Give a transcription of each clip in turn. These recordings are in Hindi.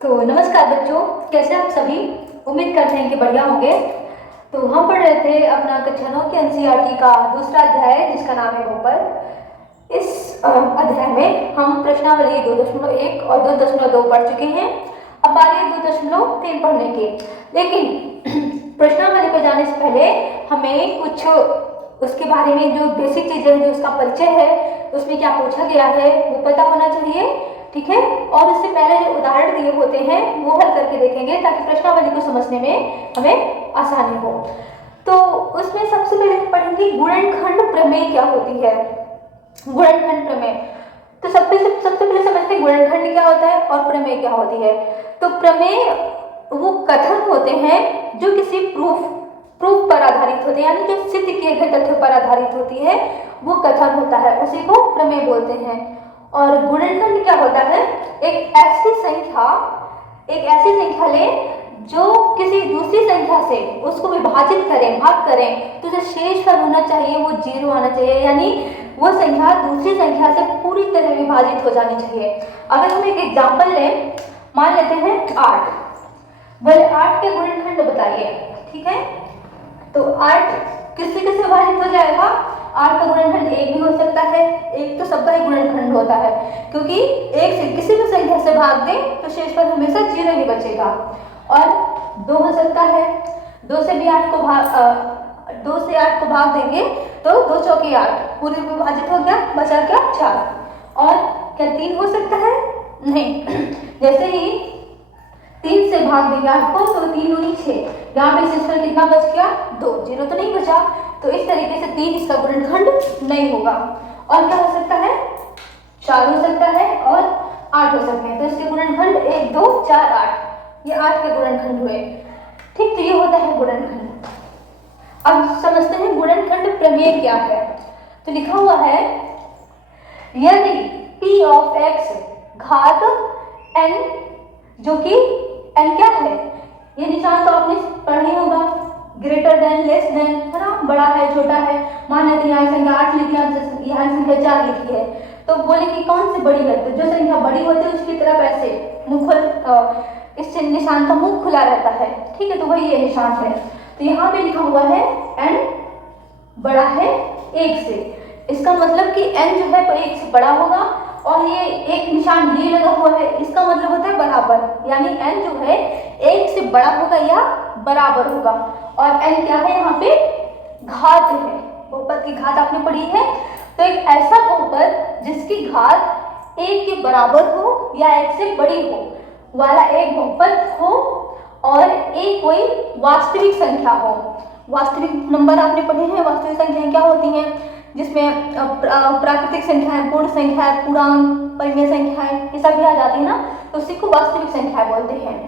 तो नमस्कार बच्चों, कैसे आप सभी। उम्मीद करते हैं कि बढ़िया होंगे। तो हम पढ़ रहे थे अपना कक्षा 9 के एनसीईआरटी का दूसरा अध्याय जिसका नाम है ऊपर। इस अध्याय में हम प्रश्नावली 2.1 और 2.2 पढ़ चुके हैं। अब बारी है 2.3 पढ़ने की। लेकिन प्रश्नावली पर जाने से पहले हमें कुछ उसके बारे में जो बेसिक चीजें हैं, जो उसका परिचय है, उसमें क्या पूछा गया है, वो पता होना चाहिए। ठीक है। और उससे पहले जो उदाहरण दिए होते हैं वो हल करके देखेंगे ताकि प्रश्नावली को समझने में हमें आसानी हो। तो उसमें सबसे पहले पढ़ेंगे गुणनखंड प्रमेय क्या होती है। गुणनखंड प्रमेय, तो सबसे पहले समझते हैं गुणनखंड क्या होता है और प्रमेय क्या होती है। तो प्रमेय वो कथन होते हैं जो किसी प्रूफ पर आधारित होते हैं, यानी जो सिद्ध किए गए तथ्यों पर आधारित होती है वो कथन होता है, उसी को प्रमेय बोलते हैं। और गुणनखंड क्या होता है, एक ऐसी संख्या ले जो किसी दूसरी संख्या से उसको विभाजित करें, भाग करें, तो जो शेषफल होना चाहिए वो 0 आना चाहिए, यानी वो संख्या दूसरी संख्या से पूरी तरह विभाजित हो जानी चाहिए। अगर हम एक एग्जाम्पल लें, मान लेते हैं 8, बोले 8 के गुणनखंड बताइए। ठीक है, तो 8 किससे किससे विभाजित हो जाएगा। 8 का गुणनखंड 1 भी हो सकता है, 1 तो सबका ही गुणनखंड होता है, क्योंकि 1 से किसी भी संख्या से भाग दें तो शेषफल हमेशा 0 ही बचेगा। और 2 हो सकता है, 2 से 8 को भाग देंगे तो 2 चौके 8 पूरे विभाजित हो गया, बचा क्या 4। और क्या 3 हो सकता है, नहीं। जैसे ही 3 से भाग देंगे 8 को तो 3 दूनी 6, यहाँ पे शेषफल कितना बच गया 2, 0 तो नहीं बचा। तो इस तरीके से 3 इसका गुणनखंड नहीं होगा। और क्या हो सकता है, 4 हो सकता है और 8 हो सकते हैं, तो इसके गुणनखंड 1 2 4 8, ये 8 के गुणनखंड हुए। ठीक, तो ये होता है गुणनखंड। अब समझते हैं गुणनखंड प्रमेय क्या है। तो लिखा हुआ है, यदि p ऑफ x घात n, जो कि n क्या है, ये निशान तो आपने पढ़ा ही होगा, ग्रेटर देन, लेस देन, है ना, बड़ा है छोटा है। मान लेते हैं यहाँ संख्या 8 लिखी है, यहाँ संख्या 4 लिखी है, तो बोले कि कौन सी बड़ी है, तो जो संख्या बड़ी होती है उसकी तरफ ऐसे मुख इस निशान का मुंह खुला रहता है। ठीक है, तो वही ये निशान है। तो यहाँ पे लिखा हुआ है n बड़ा है 1 से, इसका मतलब कि n जो है वो 1 से बड़ा होगा। और ये एक निशान ये लगा हुआ है, इसका मतलब होता है बराबर, यानी n जो है 1 से बड़ा होगा या बराबर होगा। और n क्या है, यहाँ पे घात है, बहुपद की घात आपने पढ़ी है। तो एक ऐसा बहुपद जिसकी घात 1 के बराबर हो या 1 से बड़ी हो वाला एक बहुपद हो, और एक कोई वास्तविक संख्या हो। वास्तविक नंबर आपने पढ़े हैं, वास्तविक संख्याएं क्या होती हैं, जिसमें प्राकृतिक संख्याएं, पूर्ण संख्याएं, पूर्णांक, परिमेय संख्याएं, ये सब भी आ जाती है ना, तो उसी को वास्तविक संख्या बोलते हैं।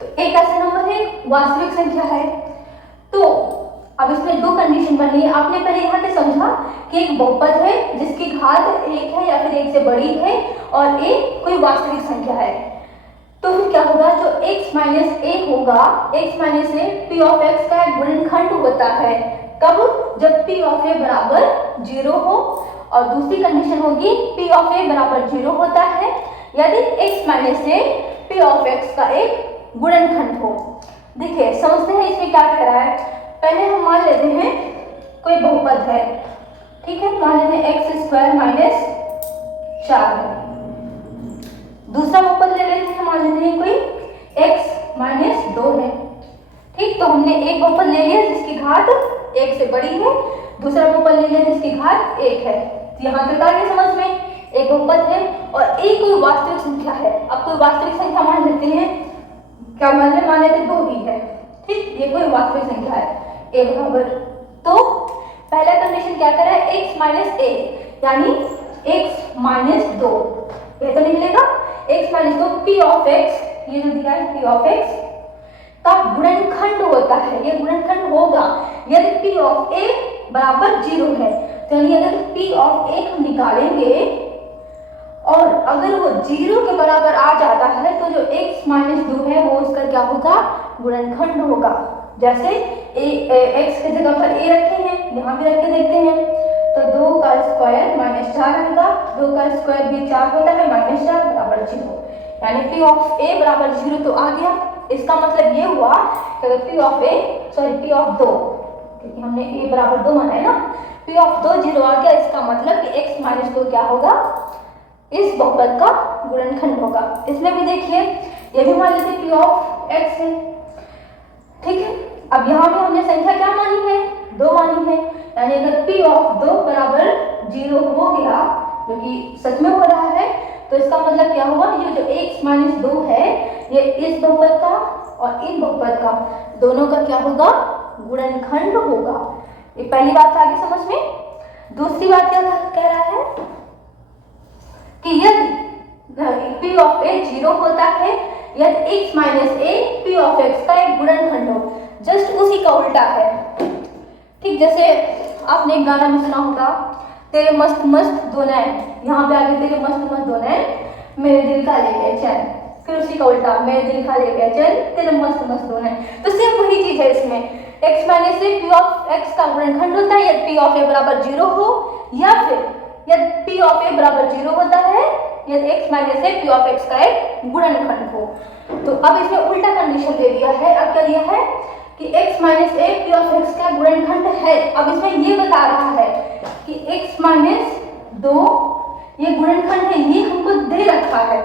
तो एक ऐसा नंबर है, वास्तविक संख्या है। तो अब इसमें 2 कंडीशन बनी है। आपने पहले यहाँ पे समझा कि एक बहुपद है जिसकी घात 1 है या फिर 1 से बड़ी है, और एक कोई वास्तविक संख्या है। तो फिर क्या होगा, जो x माइनस a होगा, x minus a p of x का एक गुणनखंड होता है। कब, जब p ऑफ a बराबर 0 हो। और दूसरी कंडीशन होगी p ऑफ a बराबर 0 होता है यदि x minus a p of x का एक गुणनखंड हो। देखिए समझते हैं इसमें क्या कह रहा है। पहले हम मान लेते हैं कोई बहुपद है, ठीक है, मान लेते हैं x² माइनस 4 है। दूसरा बहुपद ले लेते हैं, मान लेते हैं कोई x माइनस 2 है। ठीक, तो हमने एक बहुपद ले लिया जिसकी घात 1 से बड़ी है, दूसरा बहुपद ले लिया जिसकी घात 1 है। यहाँ तक आ गया समझ में, एक बहुपद है और एक कोई वास्तविक संख्या है। अब कोई वास्तविक संख्या मान लेते हैं, क्या मान लेते हैं 2 ही है। ठीक, ये कोई वास्तविक संख्या है a बराबर। तो पहला कंडीशन क्या कर रहा है, x माइनस a, यानी x माइनस 2, ये तो नहीं मिलेगा, x minus 2 p of x, ये जो दिया है p ऑफ x का गुणनखंड होता है। ये गुणनखंड होगा यदि p ऑफ a बराबर 0 है। तो यानी अगर p ऑफ a हम निकालेंगे और अगर वो 0 के बराबर आ जाता है तो जो x माइनस 2 है वो उसका क्या होगा, गुणनखंड होगा। जैसे x की जगह पर a रखे हैं, यहाँ भी रख के देखते हैं, तो 2 का स्क्वायर माइनस 4 आएगा, 2 का स्क्वायर भी 4 होता है, माइनस 4 बराबर 0। यानी पी ऑफ ए बराबर 0 तो आ गया। इसका मतलब ये हुआ कि अगर पी ऑफ 2, क्योंकि हमने ए बराबर 2 माना है ना, पी ऑफ 2 0 आ गया, इसका मतलब कि x माइनस 2 क्या होगा, इस बहुपद का गुणनखंड होगा। इसमें भी देखिए ये भी मान लीजिए पी ऑफ x है, ठीक है। अब यहाँ पे हमने संख्या क्या मानी है, 2 मानी है, यानी अगर पी ऑफ 2 बराबर 0 हो गया, जो कि सच में हो रहा है, तो इसका मतलब क्या होगा, ये जो x माइनस 2 है ये इस बहुपद का और इन बहुपद का दोनों का क्या होगा, गुणनखंड होगा। ये पहली बात आगे समझ में। दूसरी बात क्या कह रहा है कि यदि पी ऑफ ए 0 होता है, यदि x minus A P of x का एक गुणनखंड हो, जस्ट उसी का उल्टा है। ठीक, जैसे आपने एक गाना में सुना होगा, तेरे मस्त मस्त दो नैन, यहाँ पे आगे तेरे मस्त मस्त दो नैन मेरे दिल का ले गया चैन, फिर उसी का उल्टा मेरे दिल का ले गया चैन तेरे मस्त मस्त दो नैन। तो सेम वही चीज है इसमें, x minus A P of x का गुणनखंड होता है यदि पी ऑफ ए बराबर 0 हो, या फिर यदि पी ऑफ ए बराबर 0 होता है यदि x minus A P of x का एक गुणनखंड हो। तो अब इसमें उल्टा कंडीशन दे दिया है। अब क्या दिया है कि x minus A P of x का गुणनखंड है। अब इसमें ये बता रहा है कि x माइनस 2 ये गुणनखंड है, ये हमको दे रखा है,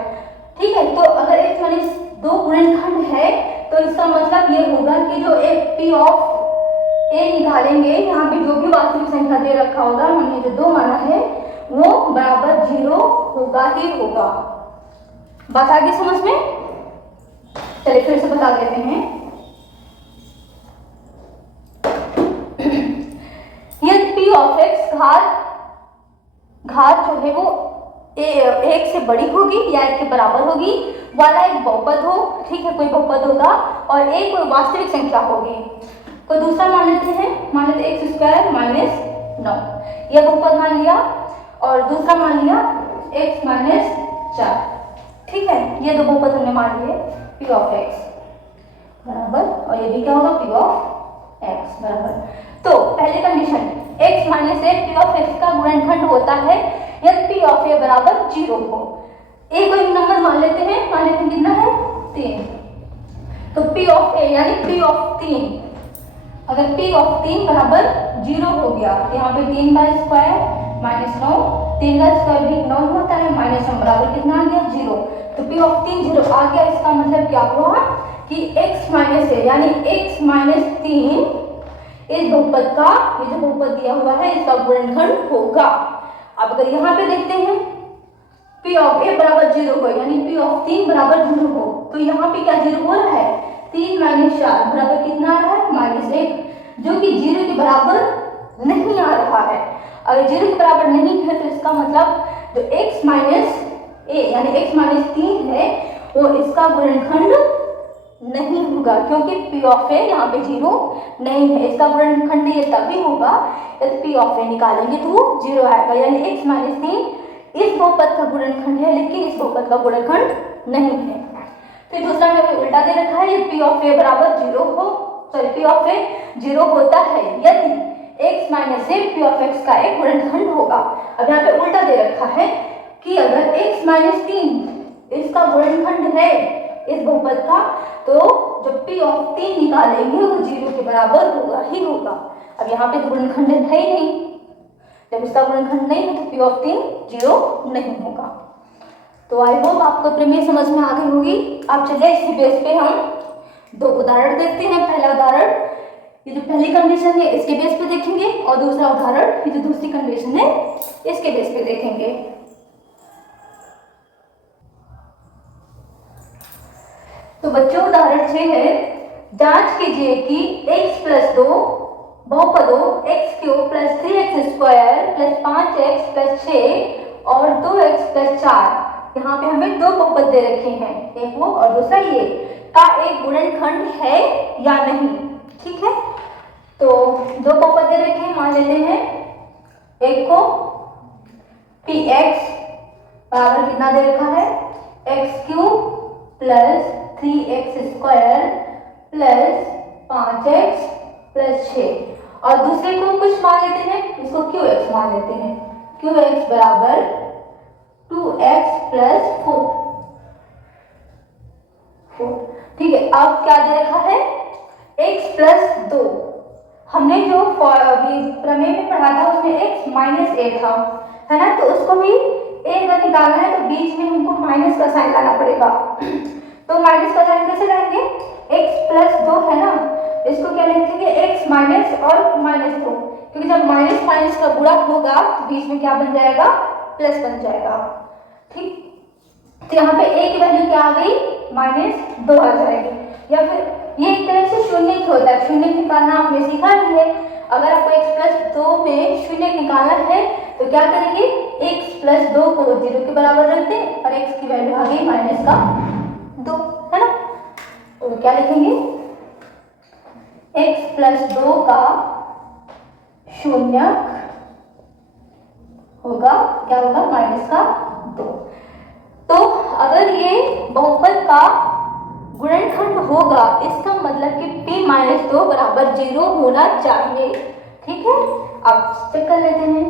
ठीक है। तो अगर x माइनस 2 गुणनखंड है तो इसका मतलब ये होगा कि जो एक पी ऑफ ए निकालेंगे, यहाँ पे जो भी वास्तविक संख्या दे रखा होगा, हमने जो 2 माना है, वो बराबर 0 होगा ही होगा। बात आ गई समझ में? चलिए फिर से बता देते हैं। यदि पी ऑफ एक्स घात जो है वो एक से बड़ी होगी या एक के बराबर होगी, वाला एक बहुपद हो, ठीक है, कोई बहुपद होगा, और एक कोई वास्तविक संख्या होगी। कोई दूसरा मान लेते हैं, मान लेते एक्स स्क्वायर माइनस 9, यह बहुपद मान लिया, और दूसरा मान लिया x माइनस 4, ठीक है। ये दो बहुपद हमने मान लिए, p ऑफ x बराबर, और ये भी क्या होगा, p ऑफ x बराबर। तो पहली condition x minus A p of x का गुणनखंड होता है यदि p ऑफ a बराबर 0 हो। a को एक नंबर मान लेते हैं, मान लेते हैं कितना है, 3। तो p ऑफ a यानी p ऑफ 3, अगर p ऑफ 3 बराबर 0 हो गया, यहाँ पे 3 का स्क्वायर माइनस 9, 3 का स्क्वायर भी 9 होता है, माइनस 9 बराबर कितना आ गया, 0। तो p ऑफ 3 0 आ गया। इसका मतलब क्या हुआ कि x माइनस ए यानी x माइनस 3 इस बहुपद का, ये जो बहुपद दिया हुआ है, इसका गुणनखंड होगा। अब अगर यहाँ पे देखते हैं p ऑफ a बराबर 0 हो, यानी p ऑफ 3 बराबर 0 हो, तो यहाँ पे क्या 0 हो रहा है, 3 माइनस 4 बराबर कितना आ रहा है, माइनस 1, जो कि 0 के बराबर नहीं आ रहा है। अगर 0 के बराबर नहीं है तो इसका मतलब जो x माइनस ए यानी x माइनस 3 है, वो इसका गुणनखंड नहीं होगा, क्योंकि p ऑफ a यहाँ पे 0 नहीं है। इसका गुणनखंड ये तभी होगा यदि p ऑफ a निकालेंगे तो वो 0 आएगा, यानी x माइनस 3 इस बहुपद का गुणनखंड है, लेकिन इस बहुपद का गुणनखंड नहीं है। फिर दूसरा में उल्टा दे रखा है, p ऑफ a बराबर 0 हो, सॉरी p ऑफ a 0 होता है यदि x minus A p of x का एक गुणनखंड होगा। अब यहाँ पे उल्टा दे रखा है कि अगर x माइनस 3 इसका गुणनखंड है इस बहुपद का, तो जो p ऑफ 3 निकालेंगे वो 0 के बराबर होगा ही होगा। अब यहाँ पे गुणनखंड है ही नहीं, जब इसका गुणनखंड नहीं है तो p ऑफ 3 0 नहीं होगा। तो आई होप आपको प्रमेय समझ में आ गई होगी। अब चलिए इसी बेस पे हम 2 उदाहरण देखते हैं। पहला उदाहरण, ये जो पहली कंडीशन है इसके बेस पे देखेंगे, और दूसरा उदाहरण, ये जो दूसरी कंडीशन है इसके बेस पे देखेंगे। तो बच्चों उदाहरण 6 है, जांच कीजिए कि x plus 2 बहुपदों x³ plus 3x square plus 5x plus 6 और 2x प्लस 4, यहाँ पे हमें 2 बहुपद दे रखे हैं, एक वो और दूसरा ये, का एक गुणनखंड है या नहीं, ठीक है। तो 2 बहुपद दे रखे हैं, मान लेते हैं एक को px बराबर कितना दे रखा है, x³ plus 3x square plus 5x plus 6, और दूसरे को कुछ मान लेते हैं, इसको qx मान लेते हैं, qx बराबर 2x प्लस 4, क्या दे रखा है, x प्लस 2। हमने जो अभी प्रमेय में पढ़ा था उसमें x माइनस ए था, है ना, तो उसको भी ए अगर निकालना है तो बीच में हमको माइनस का साइन लाना पड़ेगा। तो माइनस का साइन कैसे लाएंगे, x प्लस 2 है ना, इसको क्या लिखेंगे, x माइनस और माइनस 2, क्योंकि जब माइनस माइनस का गुणा होगा तो बीच में क्या बन जाएगा, प्लस बन जाएगा। ठीक, तो यहाँ पे a की वैल्यू क्या आ गई, -2 आ जाएगी। या फिर ये एक तरह से शून्य होता है, शून्य निकालना आपने सीखा ही है। अगर आपको x प्लस 2 में शून्य निकालना है तो क्या करेंगे, x प्लस 2 को 0 के बराबर रख दें और x की वैल्यू आ गई -2, है ना। तो क्या लिखेंगे, x प्लस 2 का शून्य होगा, क्या होगा, -2। तो अगर ये बहुपद का गुणनखंड होगा इसका मतलब कि p-2 बराबर 0 होना चाहिए। ठीक है, अब चेक कर लेते हैं,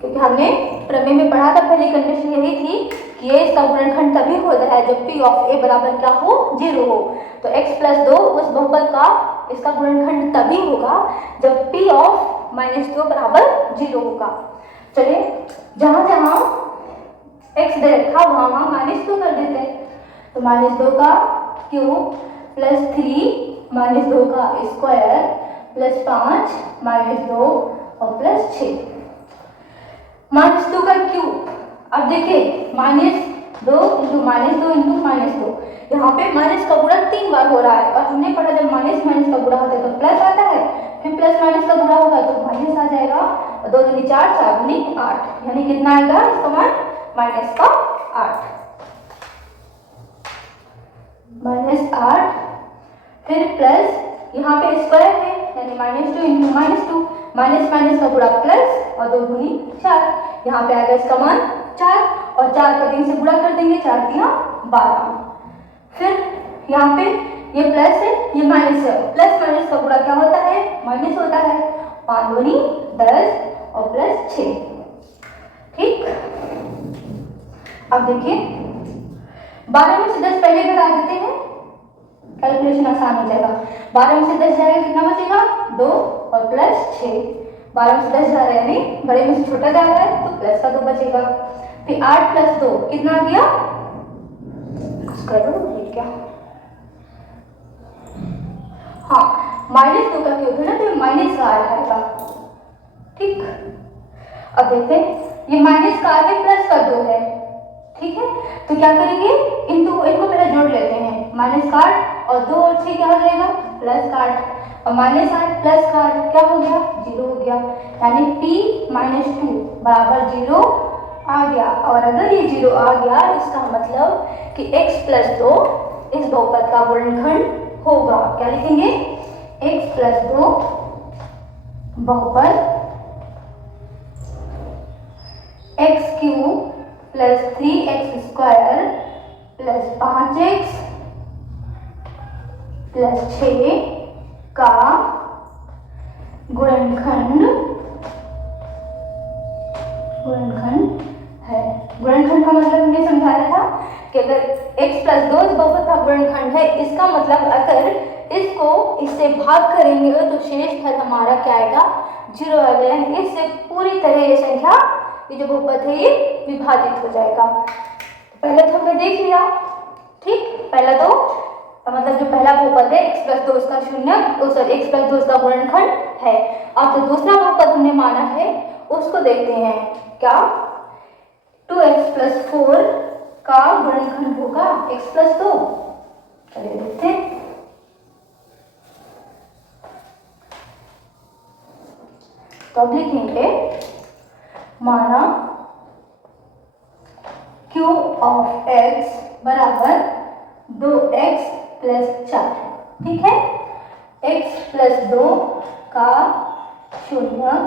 क्योंकि हमने प्रमेय में पढ़ा था पहली कंडीशन यही थी कि ये इसका गुणनखंड तभी होता है जब p ऑफ a बराबर क्या हो, 0 हो। तो x प्लस 2 उस बहुपद का इसका गुणनखंड तभी होगा जब p ऑफ -2 बराबर 0 होगा। चलिए, जहां जहां x दे रखा वहां -2 कर देते हैं। तो -2 का क्यूब प्लस 3 -2 का स्क्वायर प्लस 5 -2 और प्लस 6 -2 का क्यूब। अब देखिए -2 इंटू -2 इंटू -2, यहाँ पे माइनस का गुणा 3 बार हो रहा है और हमने पढ़ा जब माइनस माइनस का गुणा होता है तो प्लस आता है, फिर प्लस माइनस का गुणा होगा तो माइनस आ जाएगा, और 2 दूनी 4 4 दूनी 8, यानी कितना आएगा इसका मान -8, -8। फिर प्लस यहाँ पे स्क्वायर है यानी -2 इंटू -2, माइनस माइनस का गुणा प्लस और 2 दूनी 4, यहाँ पे आएगा इसका मान 4 और 4 का 3 से गुणा कर देंगे, 4 3 12। फिर यहाँ पे ये प्लस है ये माइनस है, प्लस माइनस का गुणा क्या होता है, माइनस होता है, 5 दूनी 10 और प्लस 6। ठीक, अब देखिए 12 में से 10 पहले घटा देते हैं, कैलकुलेशन आसान हो जाएगा। 12 में से 10 जाएगा कितना बचेगा, 2 और प्लस 6। 12 में से 10 जा रहा है यानी बड़े में से छोटा जा रहा है तो प्लस का 2 बचेगा। फिर 8 प्लस 2 कितना आ गया, करो ये क्या, हाँ -2 का क्यूब है ना तो माइनस का आएगा। ठीक, अब देखते हैं ये माइनस का आगे प्लस का 2 है। ठीक है, तो क्या करेंगे, इनको पहले जोड़ लेते हैं, -8 और 2 और 6 क्या हो जाएगा, +8 और -8 प्लस 8 क्या हो गया, 0 हो गया, यानी p-2 बराबर 0 आ गया। और अगर ये 0 आ गया इसका मतलब कि x प्लस 2 इस बहुपद का गुणनखंड होगा। क्या लिखेंगे, x प्लस 2 बहुपद x cube plus 3x square plus 5x plus 6 का गुणनखंड है। गुणनखंड का मतलब हमने समझाया था कि अगर x प्लस 2 इस बहुपद का गुणनखंड है, इसका मतलब अगर इसको इससे भाग करेंगे तो शेषफल हमारा क्या आएगा, 0 आ जाएगा, यानी इससे पूरी तरह ये संख्या, ये जो बहुपद है ये विभाजित हो जाएगा। पहले तो हमने देख लिया, ठीक, पहला तो मतलब जो पहला बहुपद है x प्लस 2 उसका शून्य, x प्लस 2 उसका गुणनखंड है। अब तो दूसरा बहुपद हमने माना है उसको देखते हैं, क्या 2x प्लस 4 का गुणनखंड होगा x प्लस 2, चलिए देखते हैं। तो अब लिखेंगे, माना q ऑफ x बराबर 2x प्लस 4, ठीक है, x प्लस 2 का शून्यक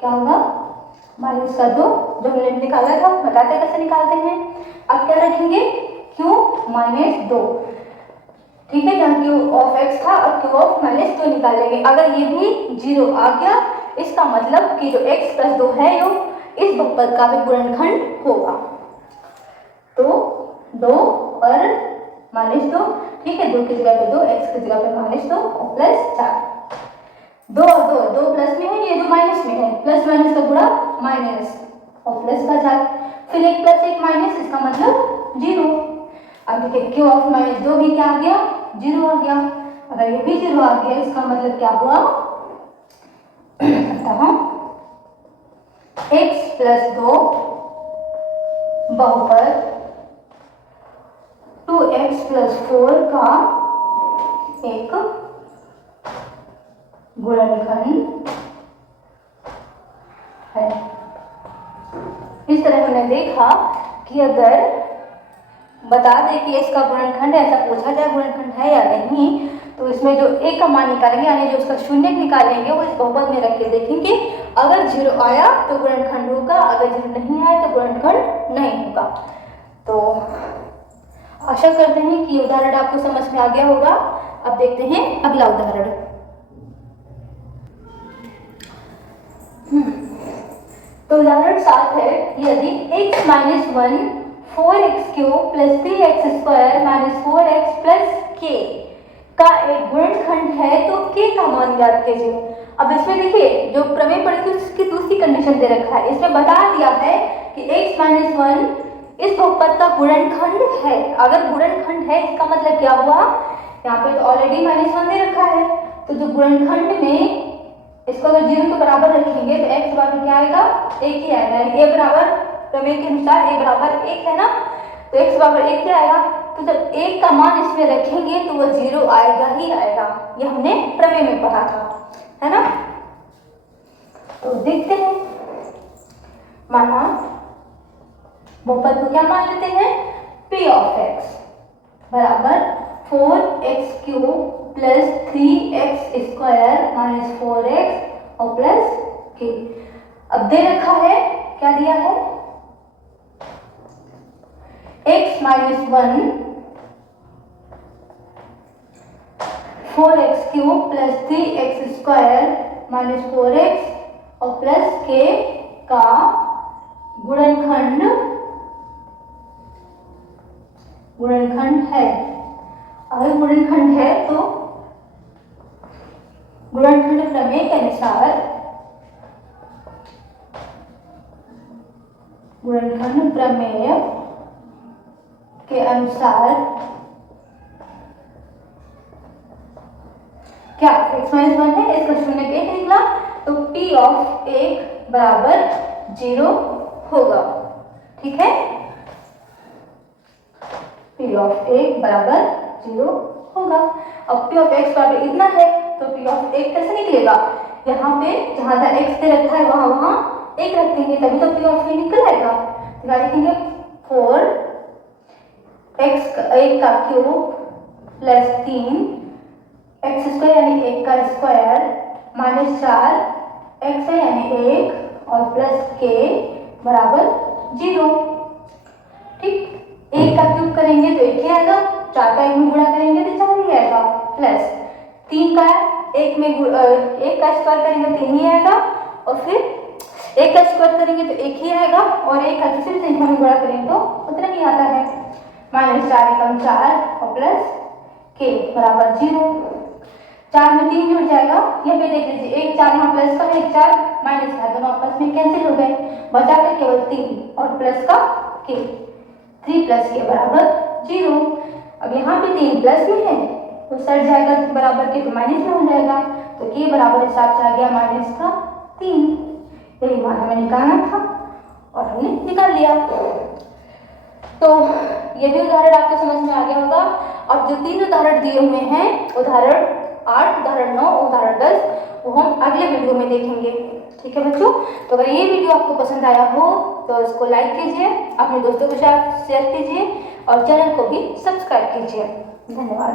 क्या होगा, माइनस का 2 जो हमने निकाला था, बताते कैसे निकालते हैं। अब क्या रखेंगे, q माइनस 2, ठीक है, जहाँ q ऑफ x था और q ऑफ माइनस 2 निकाल लेंगे। अगर ये भी 0 आ गया इसका मतलब कि जो x प्लस 2 है इस बहुपद का भी गुणनखंड होगा। तो 2 और -2, ठीक है, 2 की जगह पे 2, x की जगह पे -2 और प्लस 4। 2 और 2, 2 प्लस में है, ये 2 माइनस में है, प्लस माइनस का गुणा माइनस और प्लस का 4, फिर 1 प्लस 1 माइनस, इसका मतलब 0। अब देखिए q ऑफ -2 भी क्या आ गया, 0 आ गया। अगर ये भी 0 आ गया इसका मतलब क्या हुआ, अतः x प्लस 2 बहुपद 2x प्लस 4 का एक गुणनखंड है। इस तरह हमने देखा कि अगर बता दें कि इसका गुणनखंड है, ऐसा पूछा जाए गुणनखंड है या नहीं, तो इसमें जो a का मान निकालेंगे यानी जो उसका शून्य निकालेंगे वो इस बहुपद में रख के देखेंगे। अगर 0 आया तो गुणनखंड होगा, अगर 0 नहीं आया तो गुणनखंड नहीं होगा। तो आशा करते हैं कि उदाहरण आपको समझ में आ गया होगा। अब देखते हैं अगला उदाहरण। तो उदाहरण 7 है, यदि x - 1 4x³ + 3x² - 4x + k का एक गुणनखंड है तो k का मान ज्ञात कीजिए। अब इसमें देखिए जो प्रमेय पढ़ी थी उसकी दूसरी कंडीशन दे रखा है, इसमें बता दिया है कि x - 1 इस बहुपद का गुणनखंड है। अगर गुणनखंड है इसका मतलब क्या हुआ, यहाँ पे तो ऑलरेडी -1 दे रखा है, तो जो गुणनखंड में इसको अगर 0 के बराबर रखेंगे तो x बराबर क्या आएगा, 1 ही आएगा। a बराबर प्रमेय के अनुसार a बराबर 1 है ना, तो x बराबर 1 ही आएगा। तो जब 1 का मान इसमें रखेंगे तो वो 0 आएगा ही आएगा, ये हमने प्रमेय में पढ़ा था, है ना। तो देखते हैं, माना बहुपद को क्या मान लेते हैं, p ऑफ x बराबर 4x³ + 3x² - 4x और प्लस k। अब दे रखा है, क्या दिया है, x - 1 4x³ + 3x² - 4x और प्लस k का गुणनखंड है। अगर गुणनखंड है तो गुणनखंड प्रमेय के अनुसार क्या x - 1 है, इसका शून्य के 1 निकला, तो p ऑफ 1 बराबर 0 होगा, ठीक है। p ऑफ 1 बराबर 0 होगा। अब p ऑफ x बराबर इतना है तो p ऑफ 1 कैसे निकलेगा, यहाँ पे जहाँ जहाँ x दे रखा है वहाँ वहाँ 1 रखेंगे तभी तो p ऑफ 1 निकल आएगा। तो क्या लिखेंगे, 4x का क्यूब प्लस 3x² यानी 1 का स्क्वायर माइनस 4x है यानी 1 और प्लस k बराबर 0, ठीक। 1 का क्यूब करेंगे तो 1 ही आएगा, 4 का 1 में गुणा करेंगे तो 4 ही आएगा, प्लस 3 का 1 में 1 का स्क्वायर करेंगे तो 3 ही आएगा, और फिर 1 का स्क्वायर करेंगे तो 1 ही आएगा, और 1 का किसी भी संख्या में गुणा करेंगे तो उतना ही आता है, माइनस 4 एकम 4 और प्लस k बराबर 0। 4 में 3 जुड़ जाएगा, यहाँ पे देख लीजिए 1 4 यहाँ प्लस का है, 1 4 माइनस का, दोनों आपस में कैंसिल हो गए, बचा के केवल 3 और प्लस का k, 3 प्लस k बराबर 0। अब यहाँ पे 3 प्लस में है तो सट जाएगा बराबर के तो माइनस में हो जाएगा, तो k बराबर हिसाब से आ गया माइनस का 3। यही मान हमें निकालना था और हमने निकाल लिया। तो ये भी उदाहरण आपको समझ में आ गया होगा। अब जो 3 उदाहरण दिए हुए हैं, उदाहरण 8, उदाहरण 9, उदाहरण 10, वो हम अगले वीडियो में देखेंगे, ठीक है बच्चों। तो अगर ये वीडियो आपको पसंद आया हो तो इसको लाइक कीजिए, अपने दोस्तों के साथ शेयर कीजिए और चैनल को भी सब्सक्राइब कीजिए। धन्यवाद।